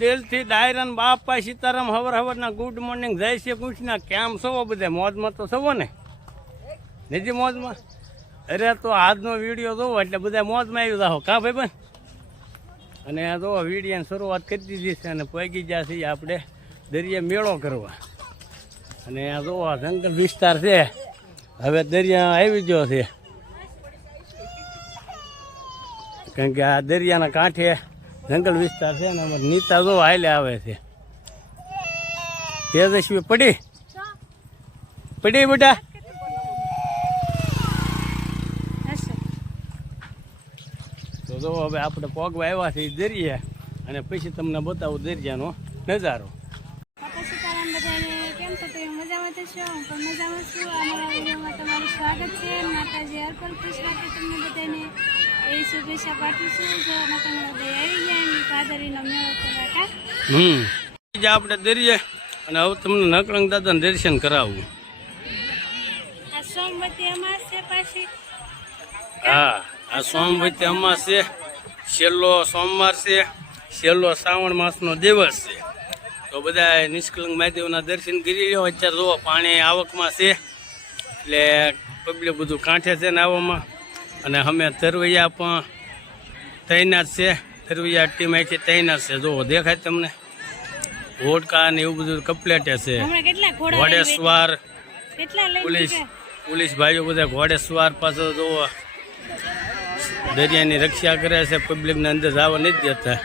દિલથી ડાયરન બાપા Sitaram હવરના good morning જય શ્રી કૃષ્ણ. કેમ છો બધા? મોજમાં તો છો ને? નથી મોજમાં? અરે તો આજનો વિડીયો જોવો એટલે બધા મોજમાં આવી જાઓ કા ભાઈ બન. અને આ જો વિડીયોની શરૂઆત કરી દીધી છે અને પગી ગયા છીએ આપણે દરિયા મેળો કરવા. અને આ જો આ જંગલ વિસ્તાર છે, હવે દરિયા આવી ગયો છે કારણ કે આ દરિયાના કાંઠે જંગલ વિસ્તાર છે ને અમારે નીતા જો હાલે આવે છે. તેજસ્વી પડી પડી બેટા. તો જો હવે આપણે પગવા આવ્યા છે દરિયા અને પછી તમને બતાવું દરિયાનો નજારો. કેમ છો? તમે મજામાં થશો? હું પણ મજામાં છું. અમારા વિડીયોમાં તમારું સ્વાગત છે. માતાજી હરપલ ખુશ રાખે તમને બધાને એ શુભેચ્છા પાઠવું છું. જો તમે બધા આવી ગયા ભાદરવીનો મેળો કરવા આપણે દરિયા અને હવે તમને નકળંગ દાદાને દર્શન કરાવવું. આ સોમવતી અમાસ છે પાછી. હા, આ સોમવતી અમાસ છે, છેલ્લો સોમવાર છે, છેલ્લો શ્રાવણ માસનો દિવસ છે. તો બધા નિષ્કલંક મહાદેવના દર્શન કરી લ્યો. અત્યારે જુઓ પાણી આવકમાં છે એટલે પબ્લિક બધું કાંઠે છે ને આવવામાં. અને અમે તરવૈયા પણ તૈનાત છે, તરવૈયા ટીમ આખી તૈનાત છે. જુઓ દેખાય તમને હોડકા ને એવું બધું કપલેટે છે. ઘોડેસવાર પોલીસ ભાઈઓ બધા ઘોડેસવાર પાછો જુઓ દરિયાની રક્ષા કરે છે, પબ્લિકને અંદર જવા નથી દેતા.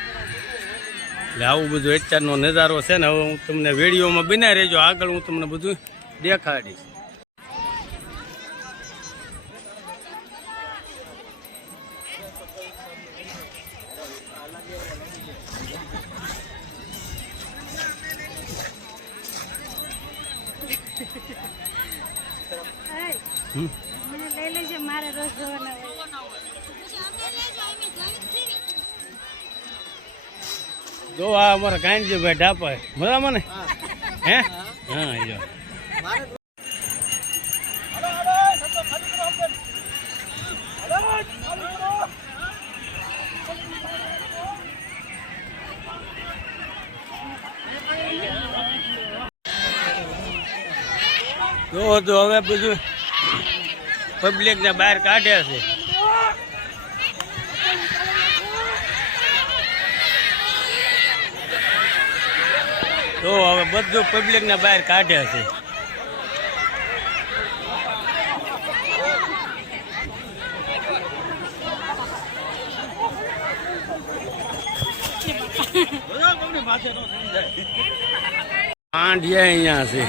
એટલે આવું બધું અત્યારનો નજારો છે ને. હવે હું તમને વિડીયોમાં બનાવી રહેજો, આગળ હું તમને બધું દેખાડીશ. મને લઈ લેજો, મારે રોજ જોવાના હોય. જો આ અમારા કાનજીભાઈ ઢાપા બરાબર ને? હે હા જો તો હવે બધું પબ્લિક ને બહાર કાઢે છે. તો હવે બધું પબ્લિક ને બહાર કાઢે છે. પાંડિયા અહીંયા છે.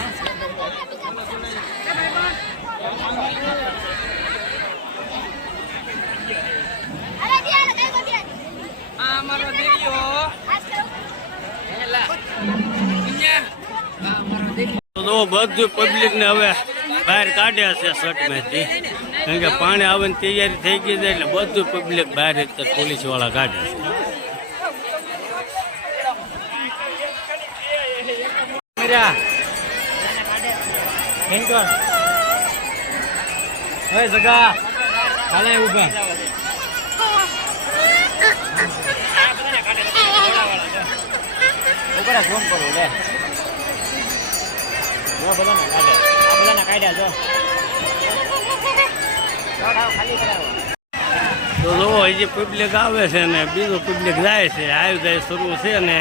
તો બધું પબ્લિક ને હવે બહાર કાઢ્યા છે સટમેથી કારણ કે પાણી આવવાની તૈયારી થઈ ગઈ છે એટલે બધું પબ્લિક બહાર પોલીસ વાળા કાઢે છે. તો જો હજી પબ્લિક આવે છે ને બીજું પબ્લિક જાય છે. આવ્યું જાય શરૂ છે ને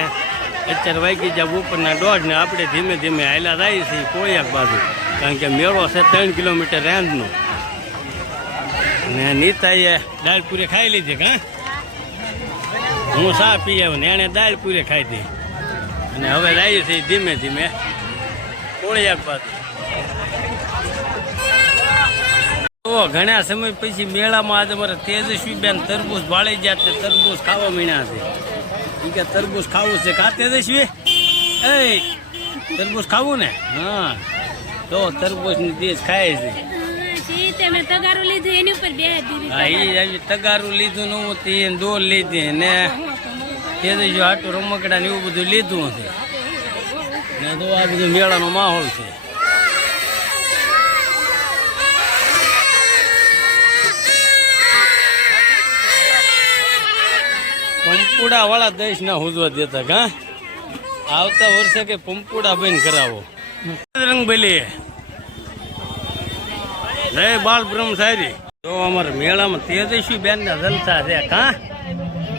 અત્યારે વાગી જાય ઉપરના 1:30 ને આપણે ધીમે ધીમે હાલ્યા જાય છે કોઈક બાજુ કારણ કે મેળો છે 3 કિલોમીટર રેન્જનો. ને નીતાએ દાળ પૂરી ખાઈ લીધી કા હું ચા પી આવ્યો ને એણે દાળ પૂરી ખાઈ હતી અને હવે જાય છે ધીમે ધીમે કોળિયાક બાજુ. ઘણા સમય પછી મેળામાં આજે મારે તેજસ્વી બેન તરબૂચ ભાળી ગયા તે તરબૂચ ખાવા મીણ્યા છે. કે તરબૂચ ખાવું છે કા તેજસ્વી? એ તરબૂચ ખાવું ને? હા તો તરબૂચ ની દેશ ખાય છે. તગારું લીધું એની ઉપર તગારું લીધું નવું તે દોર લીધી ને તેજસ્વી હાટું રમકડા ને એવું બધું લીધું છે ને. તો આ બધું મેળાનો માહોલ છે. કંકુડા વાળા દેશ ના હુજવા દેતા કા આવતા વર્ષે કે પંપુડા બેન કરાવો રંગબેલી જય બાલ બ્રહ્મચારી. તો અમારા મેળામાં તેજસ્વી બેન ના જલસા છે. કા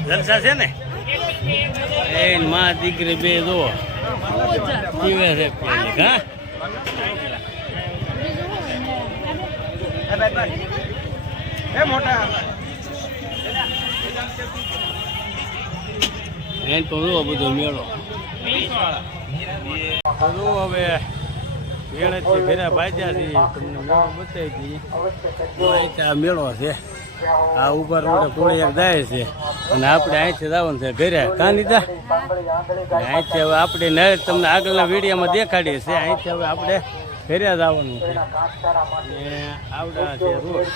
જલસા છે ને એ માં દીકરી બે જો પીવે છે પેલી. કા એ તો જો બધો મેળો જો હવે મેળેથી ઘરે ભાજ્યા છે. તમને મેળો બતાવી દઈએ. આ મેળો છે. આ ઉપર રોડે થોડી એક જાય છે અને આપણે અહીંથી જવાનું છે ઘરે. કાં લીધા અહીંથી હવે આપણે નળ તમને આગળના વિડીયોમાં દેખાડીએ છે. અહીંથી હવે આપણે ઘરે જવાનું છે. આવડા છે રોડ.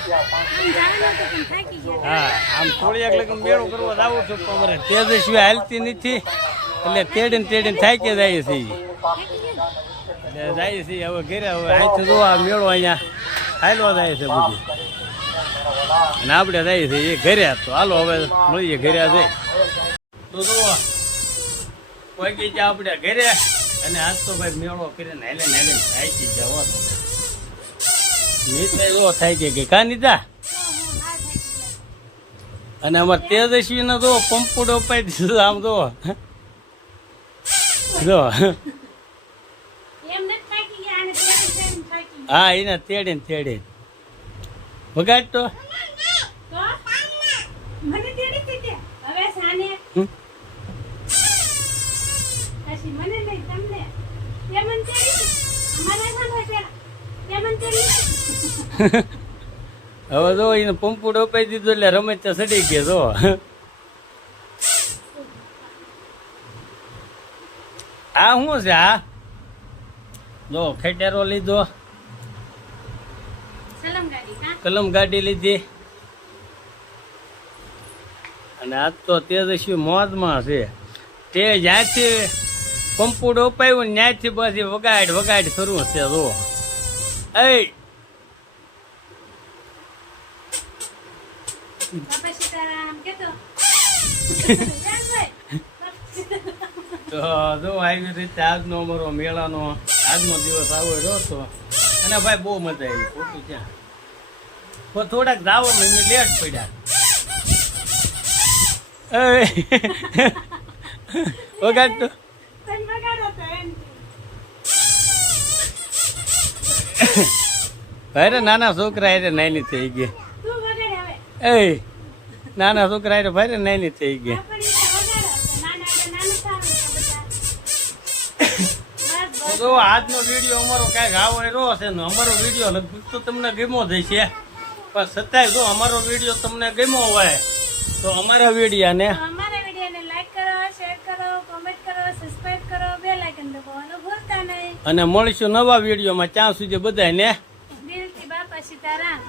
હા આમ થોડી એક લગન મેળો કરવા જવું છું પણ અમારે તેજસ્વી હાલતી નથી એટલે તેડીને થાકી જાય છે. એટલે જાય છે હવે ઘરે. હવે અહીંથી જો આ મેળો અહીંયા હાલવા જાય છે બધું અને આપણે જાય છે એ ઘરે. તો હાલો હવે મળીએ ઘરે જાય. તો જુઓ પહોંચી જાય આપણે ઘરે અને આજ તો ભાઈ મેળો કરીને હાલે થાકી જાવ. નીતા જો થાકી ગઈ. કા નીતા અને અમારે તેજસ્વી ને જો પંપુડો પાઈ દીધો. આમ જો જો હા એને તેડીને વગાડ તો હવે જો એને પંપુડો અપાઈ દીધો એટલે રમેશ સડી ગયો. જો આ શું છે? આ જો ખેટેરો લીધો, કલમ ગાડી લીધી અને આજ તો તેજસ્વી મોજમાં છે. તે જ્યાંથી પંપુડો અપાયું ને ત્યાંથી પછી વગાડ કરવું છે. જો એ તો જો આવી રીતે આજનો અમારો મેળાનો આજનો દિવસ આવો રહ્યો હતો અને ભાઈ બહુ મજા આવી. ખોટું ત્યાં પણ થોડાક જાવામાં એમને લેટ પડ્યા. વગાડ તો ભાઈ નાના છોકરા એટલે નાની થઈ ગઈ. એ નાના છોકરા એટલે ભાઈ નાની થઈ ગઈ. તો આજનો વિડીયો અમારો કાંઈક આવો રહ્યો છે ને અમારો વિડીયો લગભગ તો તમને ગમ્યો જ છે પણ છતાંય જો અમારો વિડીયો તમને ગમ્યો હોય તો અમારા વિડીયોને લાઈક કરો, શેર કરો, કોમેન્ટ કરો, સબસ્ક્રાઇબ કરો, બેલ આઇકન દબાવવાનું ભૂલતા નહીં. અને મળીશું નવા વિડીયોમાં. ત્યાં સુધી બધાને દિલથી બાપા સીતારામ.